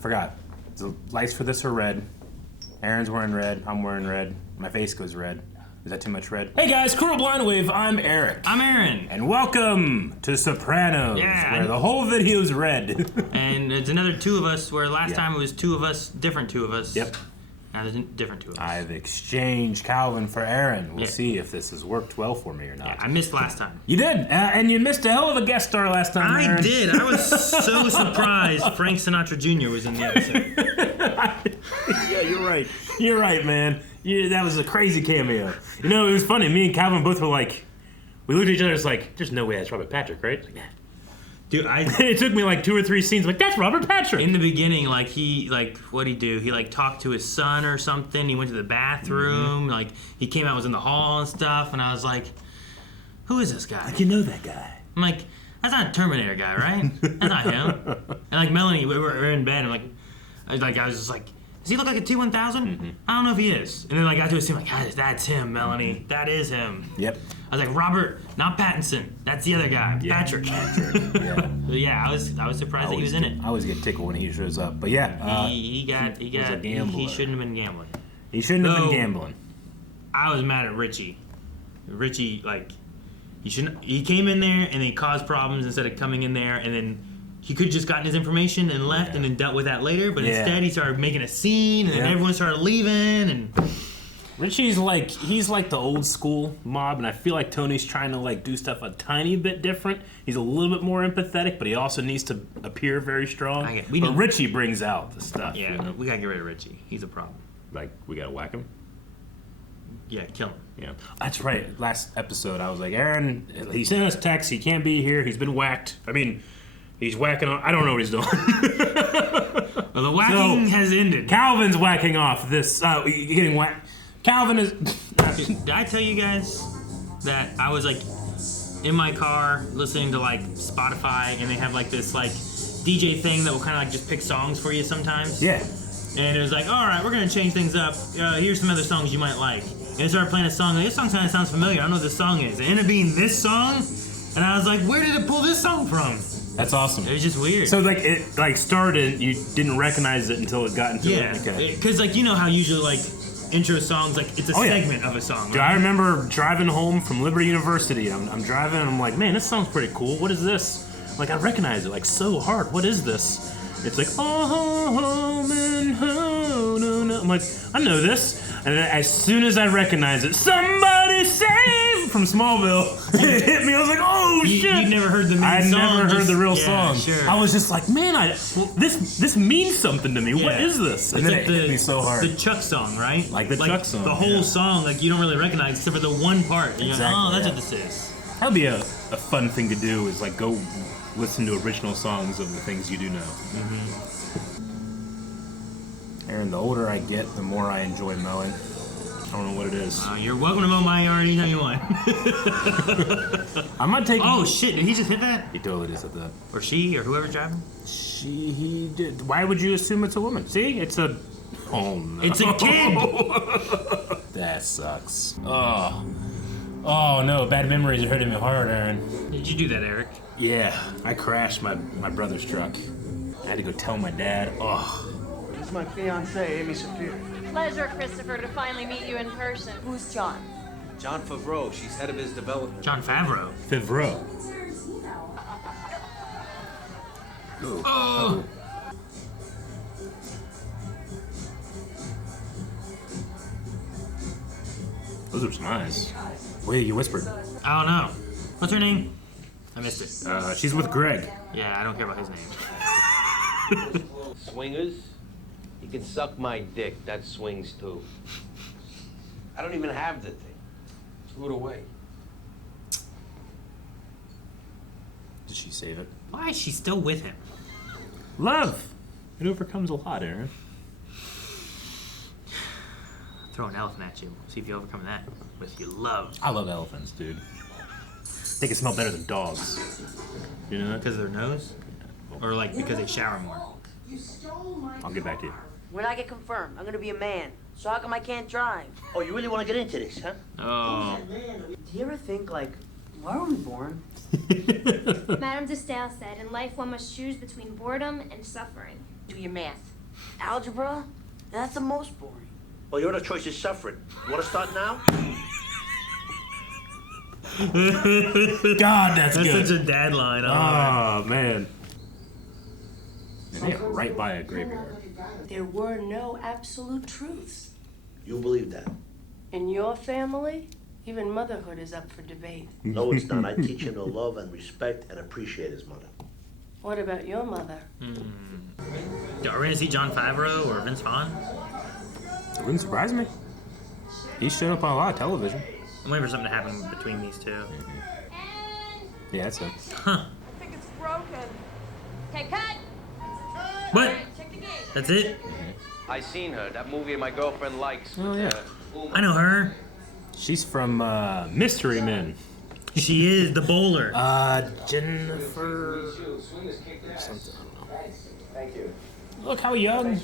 Forgot. The lights for this are red. Aaron's wearing red. I'm wearing red. My face goes red. Is that too much red? Hey guys, Cool Blind Wave. I'm Eric. I'm Aaron. And welcome to Sopranos, where the whole video's red. And it's another two of us, where last time it was two of us, different two of us. Yep. Now there's different two of us. I've exchanged Calvin for Aaron. We'll see if this has worked well for me or not. Yeah, I missed last time. You did, and you missed a hell of a guest star last time, Aaron. I did. I was so surprised Frank Sinatra Jr. was in the episode. Yeah, you're right. You're right, man. That was a crazy cameo. You know, it was funny. Me and Calvin both were like, we looked at each other, it's like, there's no way that's Robert Patrick, right? Like, yeah. Dude, it took me like 2 or 3 scenes, like, that's Robert Patrick. In the beginning, what'd he do? He, talked to his son or something. He went to the bathroom. Mm-hmm. He came out, was in the hall and stuff. And I was like, who is this guy? Like, you know that guy. I'm like, that's not a Terminator guy, right? That's not him. And, Melanie, we're in bed. And, I was just like, does he look like a T-1000? Mm-hmm. I don't know if he is. And then I got to a scene, that's him, Melanie. That is him. Yep. I was like, Robert, not Pattinson. That's the other guy, Patrick. Yeah. But yeah, I was surprised that he was in it. I always get tickled when he shows up. But yeah, he shouldn't have been gambling. He shouldn't have been gambling. I was mad at Richie. Richie, he came in there and he caused problems instead of coming in there, and then he could have just gotten his information and left and then dealt with that later, but instead he started making a scene and then everyone started leaving. And Richie's he's like the old school mob, and I feel like Tony's trying to do stuff a tiny bit different. He's a little bit more empathetic, but he also needs to appear very strong. But Richie brings out the stuff. Yeah, we gotta get rid of Richie. He's a problem. We gotta whack him? Yeah, kill him. Yeah, that's right. Last episode, I was like, Aaron, he sent us text. He can't be here. He's been whacked. I mean, he's whacking on. I don't know what he's doing. Well, the whacking has ended. Calvin's whacking off this. Getting whacked. Calvin is. Did I tell you guys that I was in my car listening to Spotify, and they have this DJ thing that will kind of just pick songs for you sometimes? Yeah. And it was all right, we're gonna change things up. Here's some other songs you might like. And it started playing a song. This song kind of sounds familiar. I don't know what this song is. It ended up being this song, and I was like, where did it pull this song from? That's awesome. It was just weird. So it started, you didn't recognize it until it got into it. Yeah, because you know how usually intro songs it's a segment of a song. Right? Dude, I remember driving home from Liberty University. I'm driving and I'm like, man, this song's pretty cool. What is this? I recognize it so hard. What is this? It's home and home. No. I'm like, I know this. And then as soon as I recognize it, somebody save from Smallville. It hit me. I was like, oh shit! You never heard the main song? I never heard the real song. Sure. I was just like, man, this means something to me. Yeah. What is this? And then it hit me so hard. The Chuck song, right? The Chuck song. The whole song, you don't really recognize except for the one part. And exactly. You're like, oh, that's what this is. That'd be a fun thing to do. Is go listen to original songs of the things you do know. Mm-hmm. Aaron, the older I get, the more I enjoy mowing. I don't know what it is. You're welcome to mow my yard anytime you want. I'm not taking. Oh shit! Did he just hit that? He totally just hit that. Or she, or whoever's driving. He did. Why would you assume it's a woman? See, it's a. Oh no. It's a kid. That sucks. Oh no! Bad memories are hurting me hard, Aaron. Did you do that, Eric? Yeah, I crashed my brother's truck. I had to go tell my dad. Oh. This is my fiancée, Amy Sophia. Pleasure, Christopher, to finally meet you in person. Who's John? John Favreau. She's head of his development. John Favreau. Favreau. Oh. Those are nice. Wait, you whispered. I don't know. What's her name? I missed it. She's with Greg. Yeah, I don't care about his name. Swingers? You can suck my dick. That swings too. I don't even have the thing. Threw it away. Did she save it? Why is she still with him? Love. It overcomes a lot, Aaron. Throw an elephant at you. See if you overcome that with your love. I love elephants, dude. They can smell better than dogs. You know that? Because of their nose? Or because they shower more? I'll get back to you. When I get confirmed, I'm gonna be a man. So how come I can't drive? Oh, you really want to get into this, huh? Oh. Do you ever think, why were we born? Madame de Stael said, in life one must choose between boredom and suffering. Do your math. Algebra? That's the most boring. Well, your other choice is suffering. You want to start now? God, that's good. such a dad line. Oh, Oh, man. And they are right by a graveyard. There were no absolute truths. You believe that? In your family, even motherhood is up for debate. No, it's not. I teach him to love and respect and appreciate his mother. What about your mother? Are we gonna see John Favreau or Vince Vaughn? It wouldn't surprise me. He's shown up on a lot of television. I'm waiting for something to happen between these two. Yeah, that's it. Huh? I think it's broken. Okay, cut. What? All right, check the gate. That's it? I seen her. That movie my girlfriend likes. Oh, yeah. I know her. She's from Mystery Men. She is the bowler. Jennifer. Something, I don't know. Thank you. Look how young.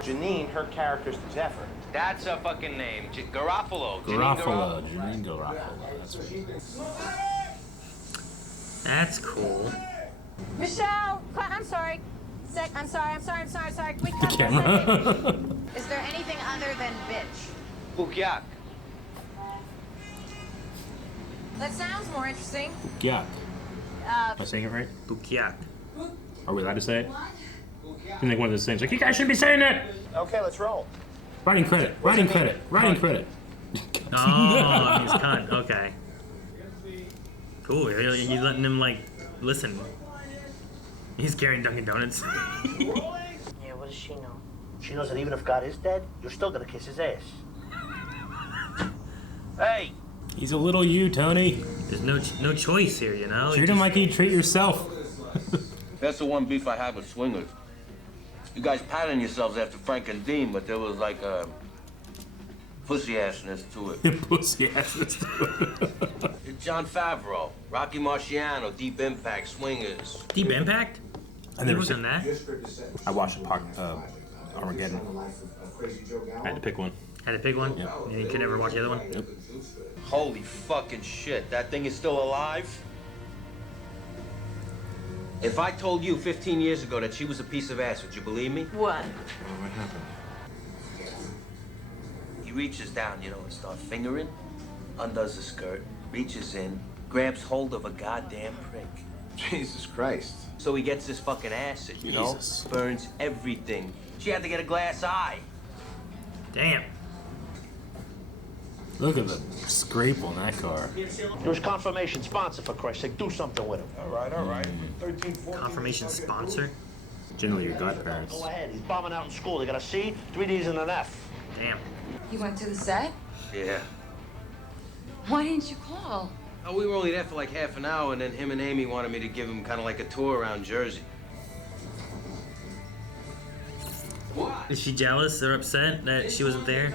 Janine, her character's Zephyr. That's a fucking name. Garofalo. Garofalo. Janine Garofalo. That's right. That's cool. Michelle, I'm sorry. I'm sorry. Wait, The camera. Is there anything other than bitch? Bukyak. That sounds more interesting. Yuck. Am I saying it right? Bukyak. Are we allowed to say it? I think one of those things like, you guys shouldn't be saying that! Okay, let's roll. Writing credit. Writing credit. Writing credit. Oh, he's cunt. Okay. Cool. You're letting him, like, listen. He's carrying Dunkin' Donuts. Yeah, what does she know? She knows that even if God is dead, you're still gonna kiss his ass. Hey! He's a little you, Tony. There's no choice here, you know? Treat him like you treat yourself. That's the one beef I had with swingers. You guys patterned yourselves after Frank and Dean, but there was like a pussy-assness to it. Pussy asses. John Favreau, Rocky Marciano, Deep Impact, Swingers. Deep Impact? I never seen seen that. I watched Armageddon. I had to pick one. Had to pick one? Yep. And you could never watch the other one? Yep. Holy fucking shit, that thing is still alive? If I told you 15 years ago that she was a piece of ass, would you believe me? What? What happened? He reaches down, you know, and starts fingering, undoes the skirt, reaches in, grabs hold of a goddamn prick. Jesus Christ. So he gets this fucking acid, you Jesus. know? Burns everything. She had to get a glass eye. Damn. Look at the scrape on that car. You're his confirmation sponsor, for Christ's sake. Do something with him. All right. 13, 14. Confirmation sponsor? Generally your godparents. Go ahead. He's bombing out in school. They got a C, 3 D's, and an F. Damn. You went to the set? Yeah. Why didn't you call? Oh, we were only there for like half an hour, and then him and Amy wanted me to give him kind of like a tour around Jersey. Is she jealous or upset that she wasn't there?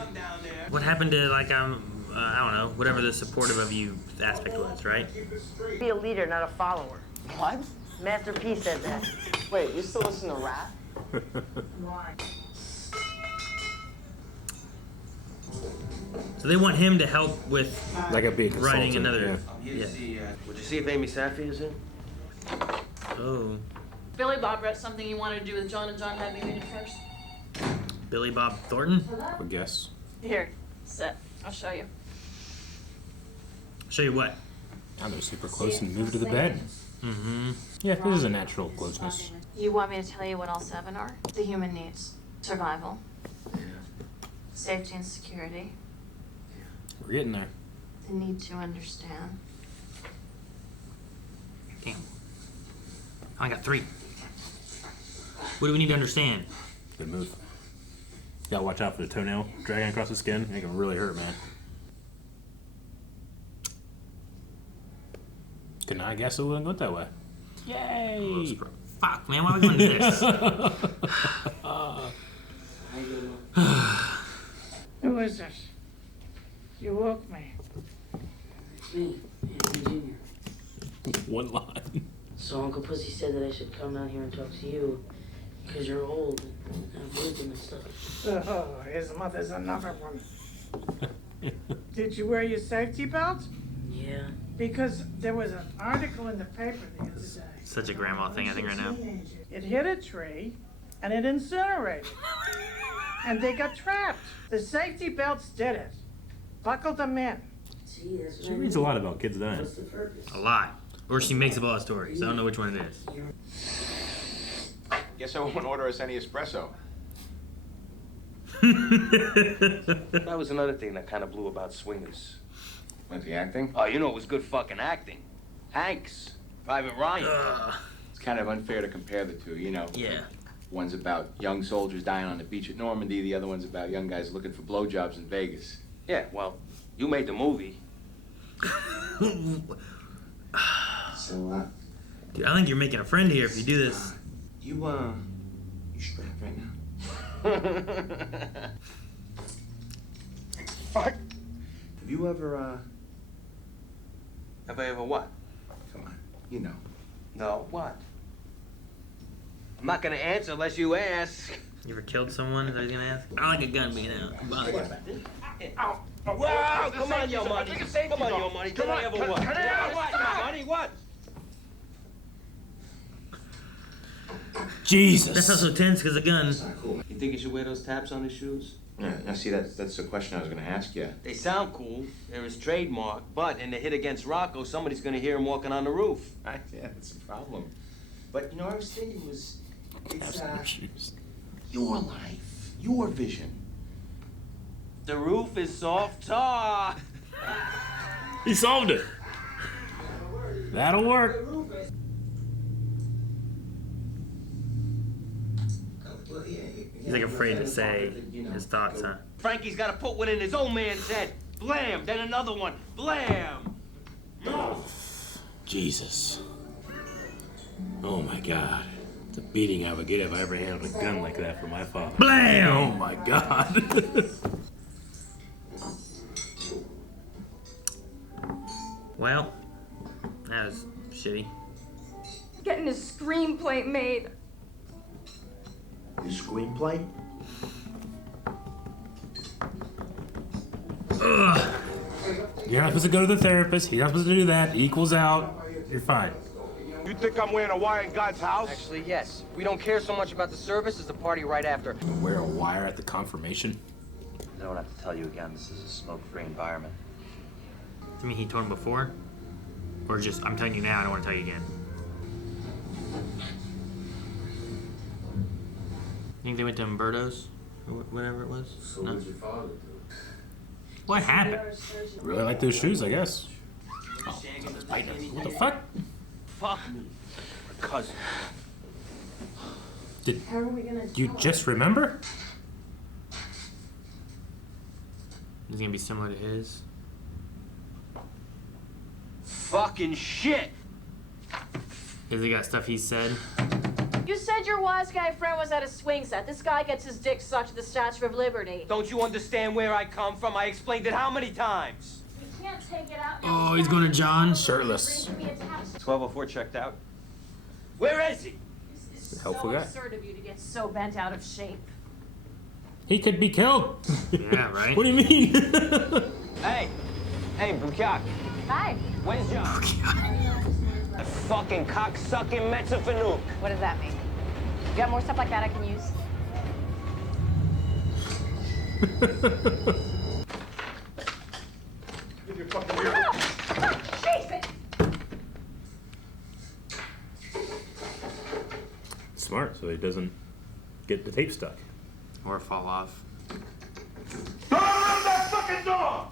What happened to, like, I don't know, whatever the supportive of you aspect was, right? Be a leader, not a follower. What? Master P said that. Wait, you still listen to rap? So they want him to help with Like a big writing consultant, another. yeah. Would you see if Amy Safi is in? Oh, Billy Bob wrote something he wanted to do with John, and John had me read it first. Billy Bob Thornton. I would guess. Here, sit. I'll show you. Show you what? Now they're super close and move to the bed. Mm-hmm. Yeah, this is a natural closeness. You want me to tell you what all 7 are? The human needs. Survival. Safety and security. We're getting there. The need to understand. Damn. I got 3. What do we need to understand? Good move. You gotta watch out for the toenail dragging across the skin. It can really hurt, man. Could not guess it wouldn't go that way. Yay! Fuck, man, why are we going to do this? Who is this? You woke me. Me, Anthony Jr. One line. So Uncle Pussy said that I should come down here and talk to you because you're old and have wisdom and stuff. Oh, his mother's another one. Did you wear your safety belt? Yeah. Because there was an article in the paper the other day. Such a grandma thing, I think, right now. It hit a tree and it incinerated. and they got trapped. The safety belts did it. Buckled them in. See, that's what She I reads a mean. lot about kids dying. What's the purpose? A lot. Or she makes up all the stories. I don't know which one it is. Guess I won't order us any espresso. That was another thing that kind of blew about Swingers. What's the acting? Oh, you know it was good fucking acting. Hanks, Private Ryan. It's kind of unfair to compare the two, you know. Yeah. One's about young soldiers dying on the beach at Normandy. The other one's about young guys looking for blowjobs in Vegas. Yeah, well, you made the movie. So, Dude, I think you're making a friend here if you do this. you strapped right now? Fuck. Have you ever, Have I ever what? come on, you know. No, what? I'm not gonna answer unless you ask. You ever killed someone? Is that what he's gonna ask? I like a gun being out. Wow, come on, yo money. Come on, yo money. Did I ever what? cut it out. What, yo money? What? Jesus. That's not so tense because a gun. It's not cool. You think you should wear those tabs on his shoes? Yeah, now see, that's the question I was gonna ask you. They sound cool. They're his trademark. But in the hit against Rocco, somebody's gonna hear him walking on the roof. Right, yeah, that's a problem. But, you know, I was thinking it's, Shoes. your life, your vision. The roof is soft tar. He solved it. That'll work. He's like afraid to say his thoughts, huh? Frankie's gotta put one in his old man's head. Blam! Then another one. Blam! Jesus. Oh my God. It's a beating I would get if I ever handled a gun like that for my father. Blam! Oh my God. Well, that was shitty. Getting a screenplay made. Your screenplay? Ugh. You're not supposed to go to the therapist. He's not supposed to do that. Equals out. You're fine. You think I'm wearing a wire in God's house? Actually, yes. We don't care so much about the service as the party right after. Wear a wire at the confirmation. I don't have to tell you again, this is a smoke-free environment. I mean, he told him before? Or just, I'm telling you now, I don't want to tell you again. You think they went to Umberto's? Or whatever it was? So No? was your father do? What happened? Really like those shoes, I guess. Oh, something's biting us. What the fuck? Fuck me. My cousin. Did How are we gonna you just remember? Is it gonna be similar to his? Fucking shit! Has he got stuff he said? You said your wise guy friend was at a swing set. This guy gets his dick sucked to the Statue of Liberty. Don't you understand where I come from? I explained it how many times? We can't take it out. Oh, he's going to John? Shirtless. 1204 checked out. Where is he? This is Helpful so guy. absurd of you to get so bent out of shape. He could be killed. Yeah, right? What do you mean? Hey! Hey, Bukak. Hi. Where's John? That fucking cocksucking Metzafanook. What does that mean? You got more stuff like that I can use? Jesus! Smart, so he doesn't get the tape stuck. Or fall off. Don't open that fucking door!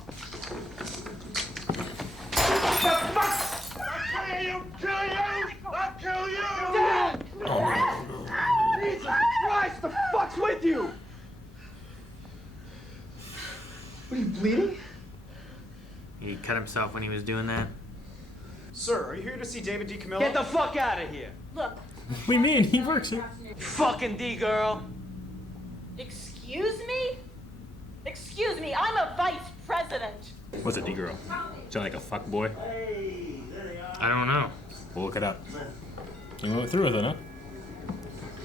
I'll kill you! Dad! Oh no. Jesus Christ, the fuck's with you? What, are you bleeding? He cut himself when he was doing that. Sir, are you here to see David D. Camillo? Get the fuck out of here. Look. What do you mean? He works here. Fucking D-girl. Excuse me? Excuse me, I'm a vice president. What's a D-girl? Sound like a fuck boy? I don't know. We'll look it up. You went through with it, huh?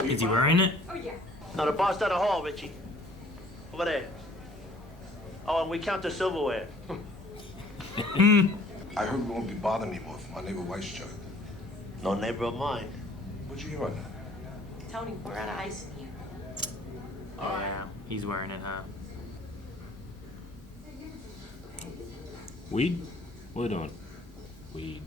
Is he wearing it? Oh, yeah. Now the bar's down the hall, Richie. Over there. Oh, and we count the silverware. I heard we won't be bothering me more if my neighbor Weiss chugged. No neighbor of mine. What'd you hear on that? Tony, we're out of ice in here. Yeah. He's wearing it, huh? Weed? What are we doing? Weed.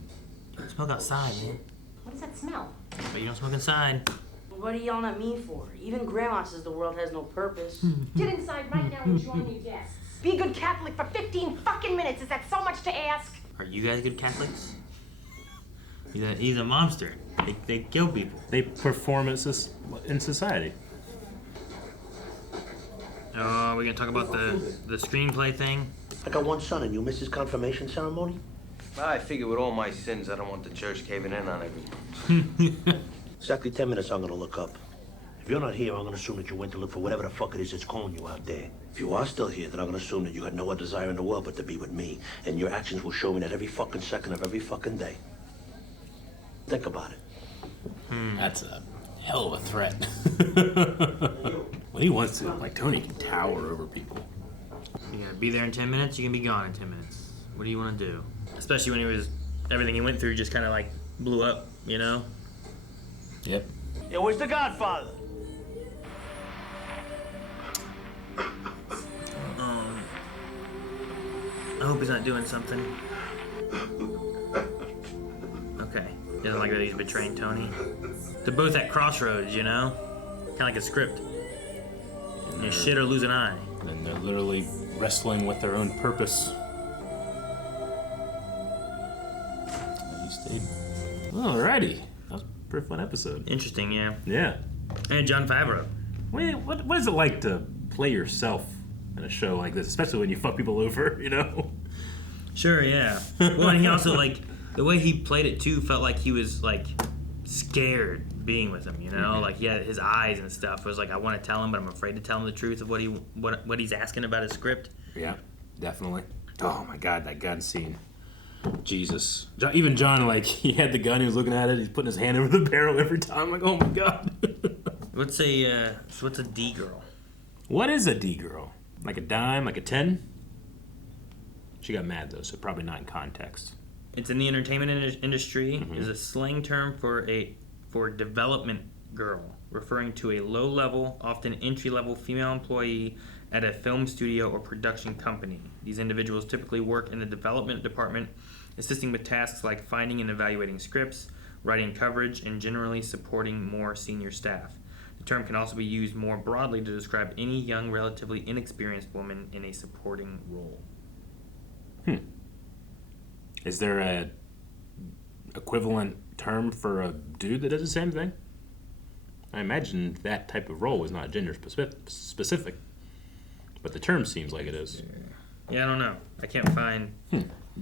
Smoke outside, man. What does that smell? But you don't smoke inside. What are you yelling at me for? Even Grandma says the world has no purpose. Get inside right now and join your guests. Be a good Catholic for 15 fucking minutes. Is that so much to ask? Are you guys good Catholics? He's a monster. They kill people. They perform in society. Oh, we're gonna talk about the screenplay thing. I got one son, and you missed his confirmation ceremony? I figure with all my sins, I don't want the church caving in on everyone. Exactly 10 minutes I'm gonna look up. If you're not here, I'm gonna assume that you went to look for whatever the fuck it is that's calling you out there. If you are still here, then I'm gonna assume that you had no other desire in the world but to be with me. And your actions will show me that every fucking second of every fucking day. Think about it. That's a hell of a threat. When he wants to, like, Tony can tower over people. You gotta be there in 10 minutes, you can be gone in 10 minutes. What do you wanna do? Especially when everything he went through just kinda like blew up, you know? Yep. Yo, where's the Godfather? I hope he's not doing something. Okay. Doesn't like that he's betraying Tony. They're both at crossroads, you know? Kinda like a script. You shit or lose an eye. And they're literally wrestling with their own purpose. Alrighty. That was a pretty fun episode. Interesting, yeah. Yeah. And John Favreau. What is it like to play yourself in a show like this, especially when you fuck people over, you know? Sure, yeah. Well, and he also, like, the way he played it, too, felt like he was, like, scared being with him, you know? Mm-hmm. Like, he had his eyes and stuff. It was like, I want to tell him, but I'm afraid to tell him the truth of what he's asking about his script. Yeah, definitely. Oh, my God, that gun scene. Jesus. Even John, like, he had the gun, he was looking at it, he's putting his hand over the barrel every time. Like, oh, my God. What's a D girl? What is a D girl? Like a dime, like a 10? She got mad, though, so probably not in context. It's in the entertainment industry. Mm-hmm. Is a slang term for development girl, referring to a low-level, often entry-level female employee at a film studio or production company. These individuals typically work in the development department, assisting with tasks like finding and evaluating scripts, writing coverage, and generally supporting more senior staff. The term can also be used more broadly to describe any young, relatively inexperienced woman in a supporting role. Is there a equivalent term for a dude that does the same thing? I imagine that type of role is not gender specific, but the term seems like it is. Yeah, I don't know. I can't find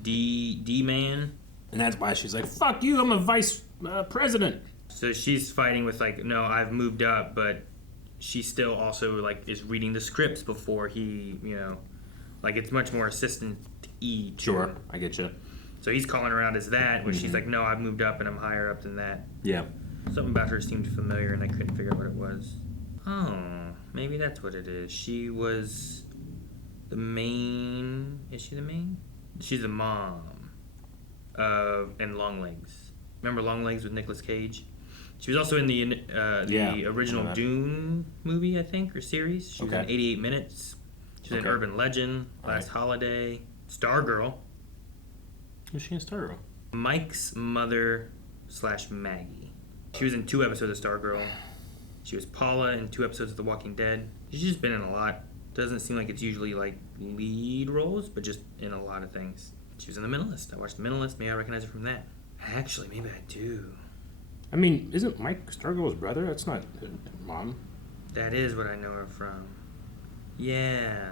D man. And that's why she's like, fuck you, I'm a vice president. So she's fighting with like, no, I've moved up, but she still also like is reading the scripts before he, you know, like it's much more assistant-y. Sure, I get you. So he's calling her out as that, where she's like, no, I've moved up and I'm higher up than that. Yeah. Something about her seemed familiar and I couldn't figure out what it was. Oh, maybe that's what it is. She was the main... Is she the main? She's the mom in Longlegs. Remember Longlegs with Nicolas Cage? She was also in the original Dune movie, I think, or series. She was in 88 Minutes. She was in Urban Legend, Last Holiday, Stargirl. Who's she in Stargirl? Mike's mother / Maggie. She was in 2 episodes of Stargirl. She was Paula in 2 episodes of The Walking Dead. She's just been in a lot. Doesn't seem like it's usually like lead roles, but just in a lot of things. She was in The Mentalist. I watched The Mentalist. Maybe I recognize her from that. Actually, maybe I do. I mean, isn't Mike Stargirl's brother? That's not mom. That is what I know her from. Yeah.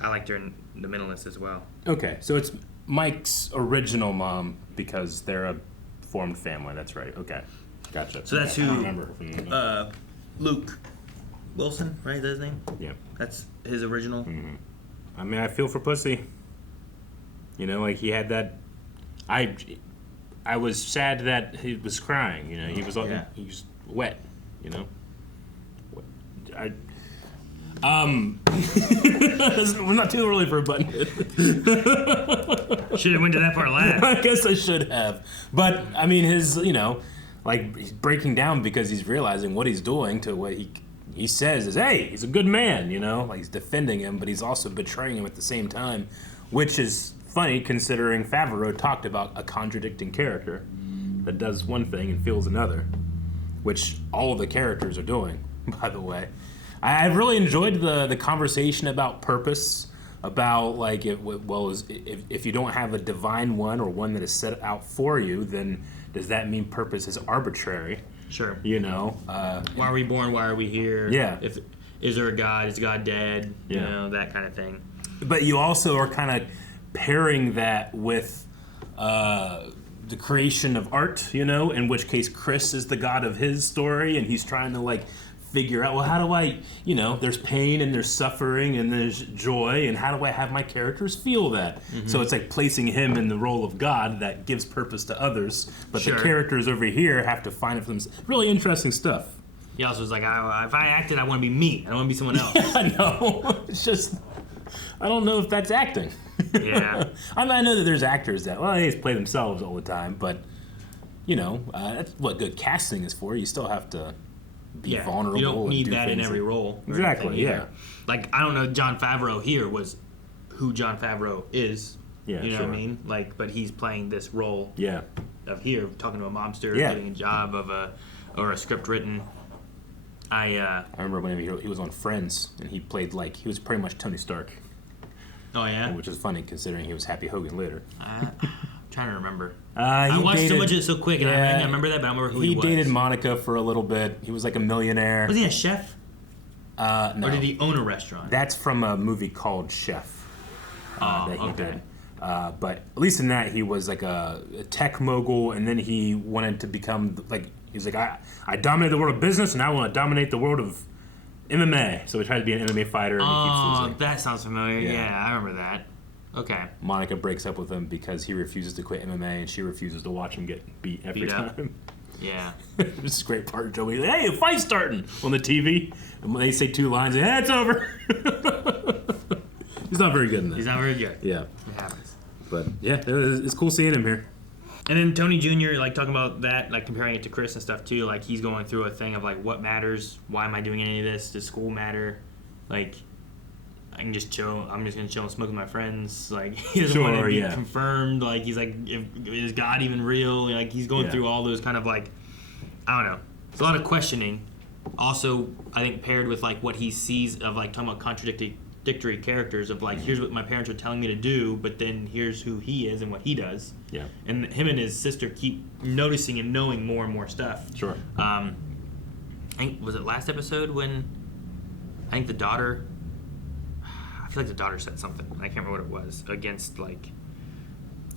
I liked her in The Mentalist as well. Okay, so it's Mike's original mom because they're a formed family. That's right. Okay, gotcha. So that's I who. remember her from the Luke Wilson, right? Is that his name? Yeah. That's his original. Mm-hmm. I mean, I feel for Pussy. You know, like he had that. I was sad that he was crying. You know, he was he was wet. You know. We're not too early for a button. Should have went to that part last. I guess I should have. But, I mean, his, you know, like, he's breaking down because he's realizing what he's doing to what he he says is, hey, he's a good man, you know? Like, he's defending him, but he's also betraying him at the same time, which is funny considering Favreau talked about a contradicting character that does one thing and feels another, which all of the characters are doing, by the way. I've really enjoyed the conversation about purpose, about like, if you don't have a divine one or one that is set out for you, then does that mean purpose is arbitrary? Sure. You know? Why are we born? Why are we here? Yeah. Is there a God? Is God dead? Yeah. You know, that kind of thing. But you also are kind of pairing that with the creation of art, you know, in which case Chris is the god of his story, and he's trying to like figure out, well, how do I, you know, there's pain and there's suffering and there's joy, and how do I have my characters feel that? Mm-hmm. So it's like placing him in the role of God that gives purpose to others, but the characters over here have to find it for themselves. Really interesting stuff. He also was like, if I acted, I want to be me. I don't want to be someone else. I know. It's just, I don't know if that's acting. Yeah. I mean, I know that there's actors that, well, they just play themselves all the time, but, you know, that's what good casting is for. You still have to be vulnerable. You don't need and do that in things every role. Exactly, yeah. Like, I don't know, Jon Favreau here was who Jon Favreau is. Yeah, you know what I mean? Like, but he's playing this role of here, talking to a mobster, getting a job or a script written. I remember when he was on Friends, and he played like, he was pretty much Tony Stark. Oh, yeah? Which is funny considering he was Happy Hogan later. I'm trying to remember. I watched so much of it so quick, and I remember that, but I don't remember who he was. He dated Monica for a little bit. He was like a millionaire. Was he a chef? No. Or did he own a restaurant? That's from a movie called Chef that he did. But at least in that, he was like a tech mogul, and then he wanted to become, like, he's like, I dominated the world of business, and I want to dominate the world of MMA. So he tried to be an MMA fighter, and he keeps losing. That sounds familiar. Yeah, I remember that. Okay. Monica breaks up with him because he refuses to quit MMA, and she refuses to watch him get beat every time. Yeah. This is a great part. Joey's like, hey, a fight's starting on the TV. And when they say two lines, hey, it's over. He's not very good in that. He's not very good. Yeah. It happens. But, yeah, it's cool seeing him here. And then Tony Jr., like, talking about that, like, comparing it to Chris and stuff, too. Like, he's going through a thing of, like, what matters? Why am I doing any of this? Does school matter? Like, I can just chill. I'm just going to chill and smoke with my friends. Like, he doesn't want to be confirmed. Like, he's like, is God even real? Like, he's going through all those kind of, like, I don't know. It's a lot of questioning. Also, I think paired with, like, what he sees of, like, talking about contradictory characters of, like, here's what my parents are telling me to do, but then here's who he is and what he does. Yeah. And him and his sister keep noticing and knowing more and more stuff. Sure. I think, was it last episode when I think the daughter, I feel like the daughter said something, I can't remember what it was, against, like,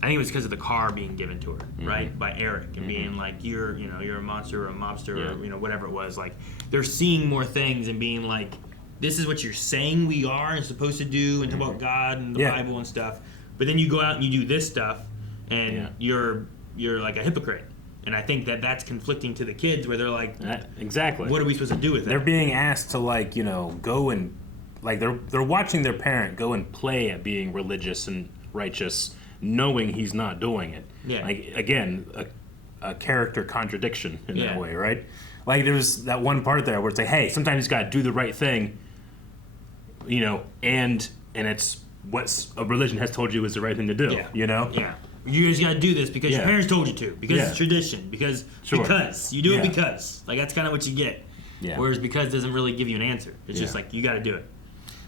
I think it was because of the car being given to her, right, by Eric, and being like, you're a monster or a mobster or, whatever it was. Like, they're seeing more things and being like, this is what you're saying we are and supposed to do, and talk about God and the Bible and stuff. But then you go out and you do this stuff, and you're like a hypocrite. And I think that's conflicting to the kids, where they're like, exactly. What are we supposed to do with that? They're being asked to, like, go and, like, they're watching their parent go and play at being religious and righteous, knowing he's not doing it. Yeah. Like, again, a character contradiction in that way, right? Like, there's that one part there where it's like, hey, sometimes you just gotta do the right thing, and it's what a religion has told you is the right thing to do, you know? Yeah. You just gotta do this because your parents told you to, because it's tradition, because you do it because. Like, that's kind of what you get. Yeah. Whereas because doesn't really give you an answer. It's just like, you gotta do it.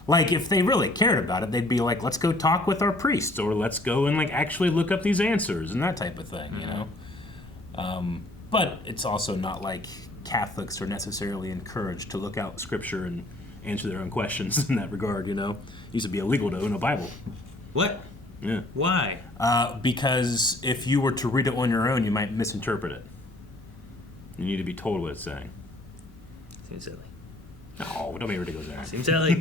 Like, if they really cared about it, they'd be like, let's go talk with our priest, or let's go and, like, actually look up these answers and that type of thing, you know? But it's also not like Catholics are necessarily encouraged to look out Scripture and answer their own questions in that regard, you know? It used to be illegal to own a Bible. What? Yeah. Why? Because if you were to read it on your own, you might misinterpret it. You need to be told what it's saying. Seems silly. No, don't be ridiculous there. Seems silly.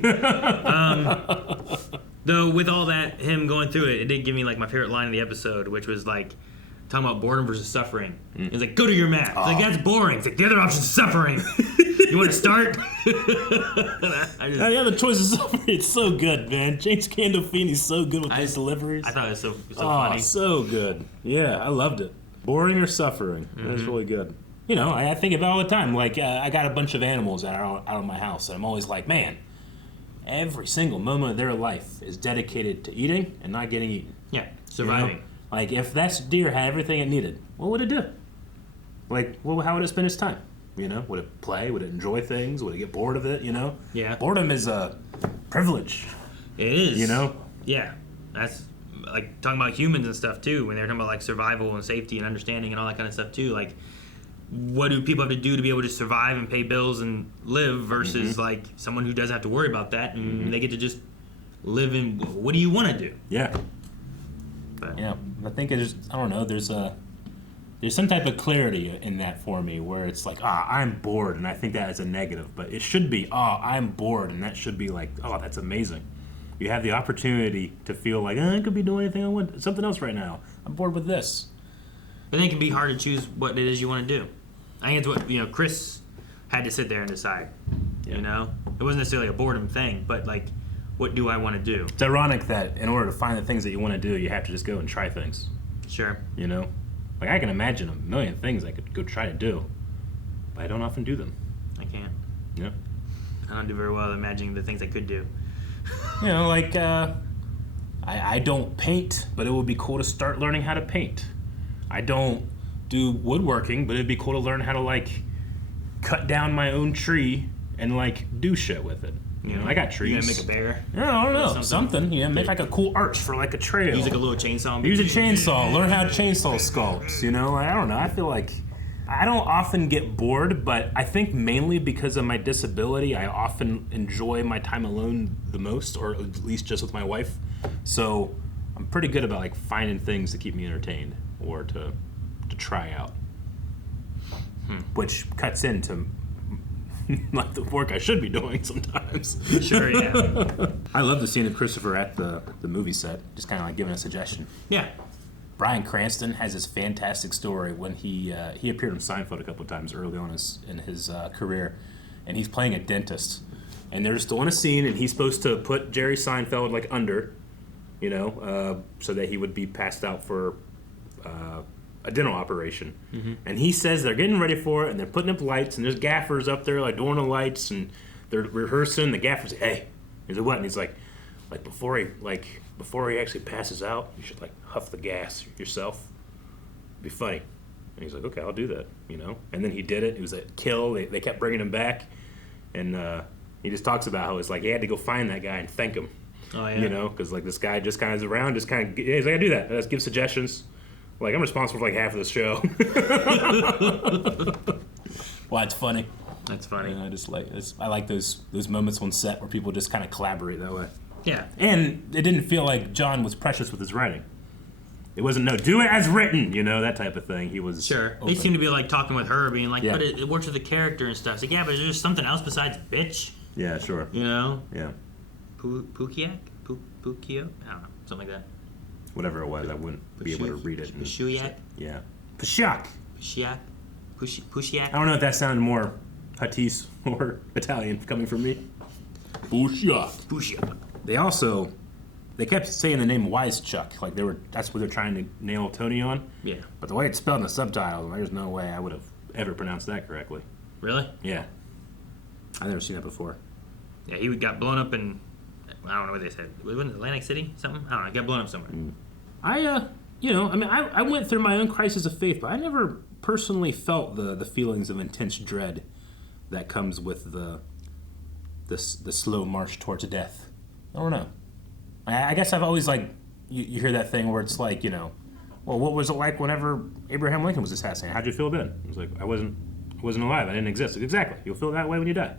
Though, with all that, him going through it, it did give me, like, my favorite line of the episode, which was, like, talking about boredom versus suffering. He's like, go to your math. It's like, that's boring. It's like, the other option is suffering. You want to start? The choice is suffering. It's so good, man. James Gandolfini's so good with his deliveries. I thought it was so funny. So good. Yeah, I loved it. Boring or suffering. That's really good. You know, I think about it all the time. Like, I got a bunch of animals that are out of my house, and I'm always like, man, every single moment of their life is dedicated to eating and not getting eaten. Yeah, surviving. You know? Like, if that deer had everything it needed, what would it do? Like, well, how would it spend its time? You know, would it play? Would it enjoy things? Would it get bored of it? You know? Yeah. Boredom is a privilege. It is. You know? Yeah. That's like talking about humans and stuff too. When they're talking about like survival and safety and understanding and all that kind of stuff too. Like, what do people have to do to be able to survive and pay bills and live versus like someone who doesn't have to worry about that and they get to just live in what do you want to do? Yeah. But. Yeah. I think it's I don't know. There's some type of clarity in that for me where it's like, I'm bored, and I think that is a negative, but it should be, I'm bored, and that should be like, that's amazing. You have the opportunity to feel like, I could be doing anything I want, something else right now. I'm bored with this. But then it can be hard to choose what it is you want to do. I think it's what, Chris had to sit there and decide, you know? It wasn't necessarily a boredom thing, but like, what do I want to do? It's ironic that in order to find the things that you want to do, you have to just go and try things. Sure. You know? Like, I can imagine a million things I could go try to do, but I don't often do them. I can't. Yeah. I don't do very well at imagining the things I could do. You know, like, I don't paint, but it would be cool to start learning how to paint. I don't do woodworking, but it'd be cool to learn how to, like, cut down my own tree and, like, do shit with it. You know, I got trees. You gonna make a bear? Yeah, I don't know. Something. Yeah, make like a cool arch for like a trail. Use like a little chainsaw. Use a chainsaw. Learn how to chainsaw sculpts. You know, I don't know. I feel like I don't often get bored, but I think mainly because of my disability, I often enjoy my time alone the most, or at least just with my wife. So I'm pretty good about like finding things to keep me entertained or to try out, which cuts into like the work I should be doing sometimes. Sure, yeah. I love the scene of Christopher at the movie set, just kind of like giving a suggestion. Yeah. Bryan Cranston has this fantastic story when he appeared on Seinfeld a couple of times early on in his career, and he's playing a dentist, and they're just doing a scene, and he's supposed to put Jerry Seinfeld like under, you know, so that he would be passed out for a dental operation. And he says they're getting ready for it, and they're putting up lights, and there's gaffers up there like doing the lights, and they're rehearsing. The gaffer's like, hey, is it what? And he's like before he actually passes out, you should like huff the gas yourself. It'd be funny. And he's like, okay, I'll do that, you know. And then he did it. It was a kill. They kept bringing him back, and he just talks about how it's like he had to go find that guy and thank him. Oh yeah. You know, because like this guy just kind of is around, just kind of he's like, I do that. Let's give suggestions. Like, I'm responsible for like half of the show. Well, it's funny. That's funny. Yeah, I like those moments on set where people just kind of collaborate that way. Yeah. And it didn't feel like John was precious with his writing. It wasn't, no, do it as written, you know, that type of thing. He was sure. open. He seemed to be like talking with her, being like, Yeah. but it works with the character and stuff. It's like, yeah, but there's something else besides bitch. Yeah, sure. You know? Yeah. Pukiak? Pukio? I don't know. Something like that. Whatever it was, I wouldn't be able to read it. Pushiak? Yeah. Pushiak. Pushiak? Pushiak? I don't know if that sounded more Hattis or Italian coming from me. Pushiak. Pushiak. They kept saying the name Wisechuck, like that's what they're trying to nail Tony on. Yeah. But the way it's spelled in the subtitles, there's no way I would have ever pronounced that correctly. Really? Yeah. I've never seen that before. Yeah, he got blown up in, I don't know what they said. Was it Atlantic City? Something? I don't know. He got blown up somewhere. I went through my own crisis of faith, but I never personally felt the feelings of intense dread that comes with the slow march towards death. I don't know. I guess I've always, like, you hear that thing where it's like, you know, well, what was it like whenever Abraham Lincoln was assassinated? How'd you feel then? It was like, I wasn't alive. I didn't exist. Exactly. You'll feel that way when you die.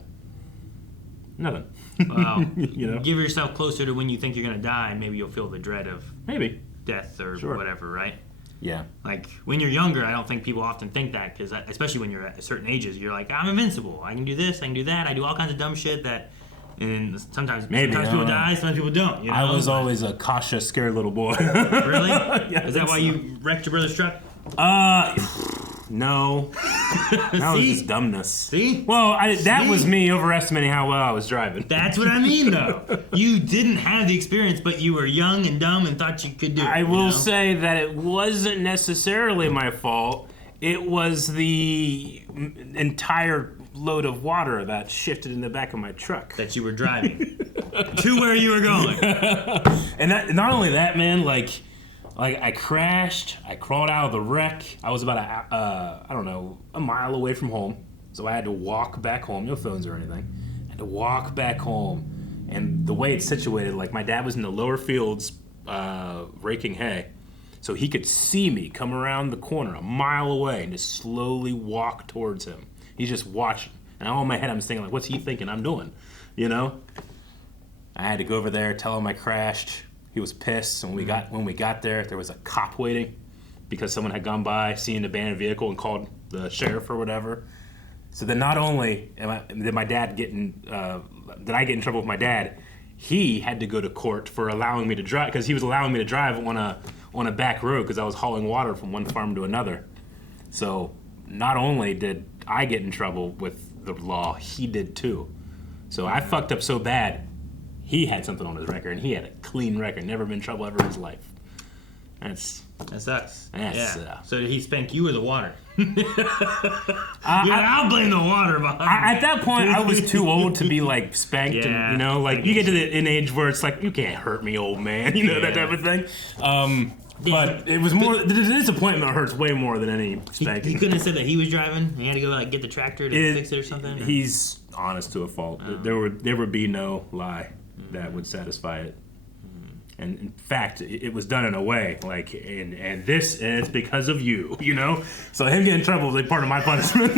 Nothing. Well, you know? Give yourself closer to when you think you're going to die, and maybe you'll feel the dread of maybe death or Sure. whatever, right? Yeah. Like, when you're younger, I don't think people often think that, because especially when you're at certain ages, you're like, I'm invincible. I can do this, I can do that. I do all kinds of dumb shit that, and sometimes people die, sometimes people don't. You know? I was always a cautious, scared little boy. Really? Yeah, Is that why you wrecked your brother's truck? No. That was just dumbness. See? Well, that was me overestimating how well I was driving. That's what I mean, though. You didn't have the experience, but you were young and dumb and thought you could do it. I will say that it wasn't necessarily my fault. It was the entire load of water that shifted in the back of my truck. That you were driving to where you were going. And that, not only that, man, like I crashed, I crawled out of the wreck. I was about a mile away from home. So I had to walk back home, no phones or anything. I had to walk back home. And the way it's situated, like my dad was in the lower fields raking hay. So he could see me come around the corner a mile away and just slowly walk towards him. He's just watching. And all in my head, I'm just thinking, like, what's he thinking I'm doing? You know? I had to go over there, tell him I crashed. He was pissed. And when we got there was a cop waiting because someone had gone by, seen an abandoned vehicle, and called the sheriff or whatever. So then not only did I get in trouble with my dad, he had to go to court for allowing me to drive, because he was allowing me to drive on a back road because I was hauling water from one farm to another. So not only did I get in trouble with the law, he did too. So I fucked up so bad, he had something on his record, and he had a clean record, never been in trouble ever in his life. That sucks. Yeah. So did he spank you or the water? I'll blame the water behind me. At that point, I was too old to be like spanked, and you know, like you get to an age where it's like, you can't hurt me, old man, you know, that type of thing. But it was more, the disappointment hurts way more than any spanking. He couldn't have said that he was driving. He had to go like get the tractor to fix it or something. He's honest to a fault. There would be no lie that would satisfy it. And in fact, it was done in a way like, and it's because of you, you know. So him getting in trouble was like part of my punishment.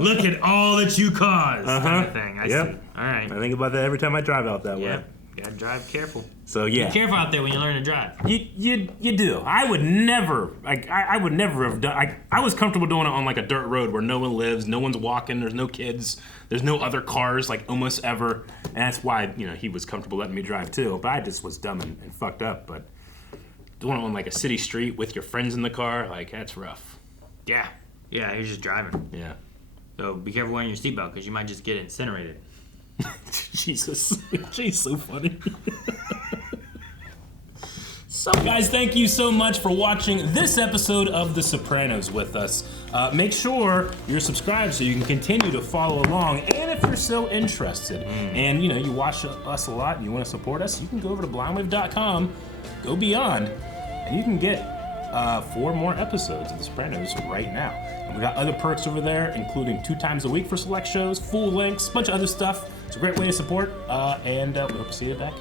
Look at all that you caused, kind of thing. I see. All right. I think about that every time I drive out that way. Gotta drive careful. So yeah, be careful out there when you learn to drive. You do. I would never have done. I was comfortable doing it on like a dirt road where no one lives, no one's walking, there's no kids, there's no other cars like almost ever, and that's why he was comfortable letting me drive too. But I just was dumb and fucked up. But doing it on like a city street with your friends in the car, like that's rough. Yeah, you're just driving. Yeah. So be careful wearing your seatbelt because you might just get incinerated. Jesus, she's so funny. So guys, thank you so much for watching this episode of The Sopranos with us. Make sure you're subscribed so you can continue to follow along, and if you're so interested and you watch us a lot and you want to support us, you can go over to blindwave.com, go beyond, and you can get 4 more episodes of The Sopranos right now. And we got other perks over there, including 2 times a week for select shows, full links, a bunch of other stuff. It's a great way to support, and we hope to see you back